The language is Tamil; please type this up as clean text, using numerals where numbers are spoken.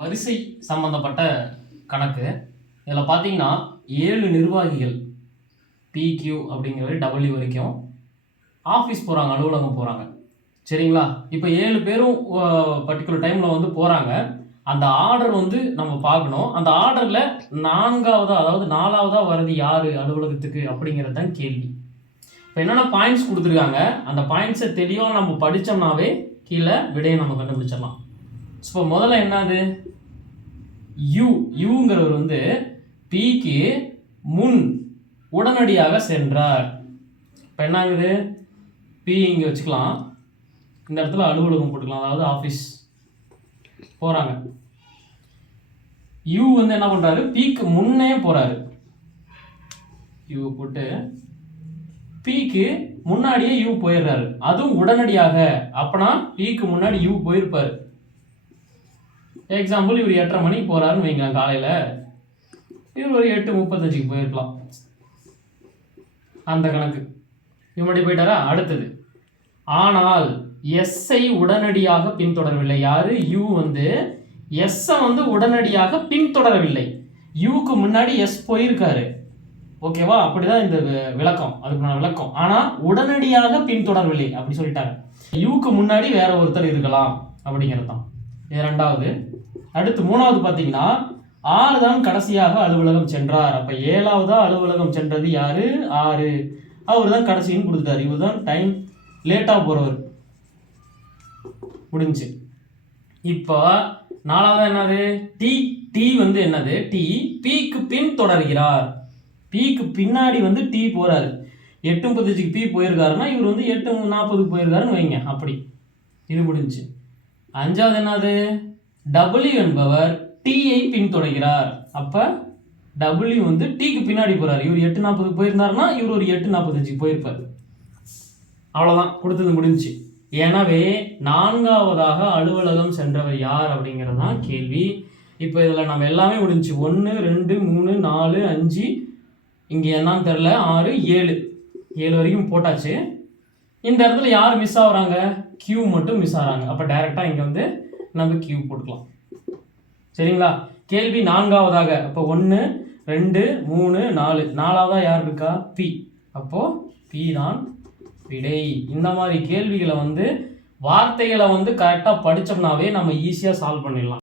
வரிசை சம்பந்தப்பட்ட கணக்கு. இதில் பார்த்தீங்கன்னா 7 நிர்வாகிகள் PQ அப்படிங்கிற W வரைக்கும் ஆஃபீஸ் போகிறாங்க, அலுவலகம் போகிறாங்க. சரிங்களா? இப்போ 7 பேரும் பர்டிகுலர் டைமில் வந்து போகிறாங்க. அந்த ஆர்டர் வந்து நம்ம பார்க்கணும். அந்த ஆர்டரில் 4ஆவதா அதாவது 4ஆவதாக வர்றது யார் அலுவலகத்துக்கு அப்படிங்கிறது தான் கேள்வி. இப்போ என்னென்ன பாயிண்ட்ஸ் கொடுத்துருக்காங்க, அந்த பாயிண்ட்ஸை தெளிவாக நம்ம படித்தோம்னாவே கீழே விடையை நம்ம கண்டுபிடிச்சிடலாம். ஸோ முதல்ல என்னது, யூங்கிறவர் வந்து பிக்கு முன் உடனடியாக சென்றார். இப்போ என்ன ஆகுது, பி இங்கே வச்சுக்கலாம், இந்த இடத்துல அலுவலகம் போட்டுக்கலாம், அதாவது ஆஃபீஸ் போகிறாங்க. யூ வந்து என்ன பண்ணுறாரு, பிக்கு முன்னே போகிறாரு. யூ போட்டு பிக்கு முன்னாடியே யூ போயிடுறாரு, அதுவும் உடனடியாக. அப்பனா பிக்கு முன்னாடி யூ போயிருப்பாரு. எக்ஸாம்பிள், இவர் 8:30 மணிக்கு போகிறாருன்னு வைங்களேன் காலையில், இவர் ஒரு 8:35க்கு போயிருக்கலாம். அந்த கணக்கு முன்னாடி போயிட்டாரா. அடுத்தது, ஆனால் எஸ்ஐ உடனடியாக பின்தொடரவில்லை. யாரு, யூ வந்து எஸ்ஸை வந்து உடனடியாக பின்தொடரவில்லை. யூக்கு முன்னாடி எஸ் போயிருக்காரு, ஓகேவா? அப்படிதான் இந்த விளக்கம், அதுக்கு விளக்கம். ஆனால் உடனடியாக பின்தொடரவில்லை அப்படி சொல்லிட்டாங்க. யூக்கு முன்னாடி வேற ஒருத்தர் இருக்கலாம் அப்படிங்கிறது தான் இது ரெண்டாவது. அடுத்து மூணாவது பார்த்தீங்கன்னா, 6 தான் கடைசியாக அலுவலகம் சென்றார். அப்போ 7ஆவதா அலுவலகம் சென்றது யாரு, 6. அவர் தான் கடைசின்னு கொடுத்துட்டாரு. இவர் தான் டைம் லேட்டாக போகிறவர். முடிஞ்சு. இப்போ 4ஆவதா என்னது, டி வந்து என்னது, பிக்கு பின் தொடர்கிறார். பிக்கு பின்னாடி வந்து டி போறாரு. 8:35க்கு பி போயிருக்காருன்னா இவர் வந்து 8:40க்கு போயிருக்காருன்னு வைங்க. அப்படி இது முடிஞ்சு. 5ஆவது என்னது, W என்பவர் டீயை பின்தொடர்கிறார். அப்போ W வந்து டீக்கு பின்னாடி போறாரு. இவர் 8:40க்கு போயிருந்தாருன்னா இவர் ஒரு 8:45க்கு போயிருப்பார். அவ்வளோதான், கொடுத்தது முடிஞ்சு. எனவே 4ஆவதாக அலுவலகம் சென்றவர் யார் அப்படிங்கிறது தான் கேள்வி. இப்போ இதில் நம்ம எல்லாமே முடிஞ்சு. 1 2 3 4 5, இங்கே என்னன்னு தெரில, 6 7 வரைக்கும் போட்டாச்சு. இந்த இடத்துல யார் மிஸ் ஆகுறாங்க, கியூ மட்டும் மிஸ் ஆகிறாங்க. அப்போ டைரெக்டாக இங்கே வந்து நம்ம கியூ போட்டுக்கலாம். சரிங்களா? கேள்வி 4ஆவதாக, அப்போ 1 2 3 4, 4ஆவதாக யார் இருக்கா, பி. அப்போது பி தான் விடை. இந்த மாதிரி கேள்விகளை வந்து வார்த்தைகளை வந்து கரெக்டாக படித்தோம்னாவே நம்ம ஈஸியாக சால்வ் பண்ணிடலாம்.